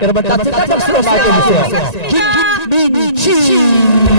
여러분 따뜻한 박수로 맞이해주세요. 김미치!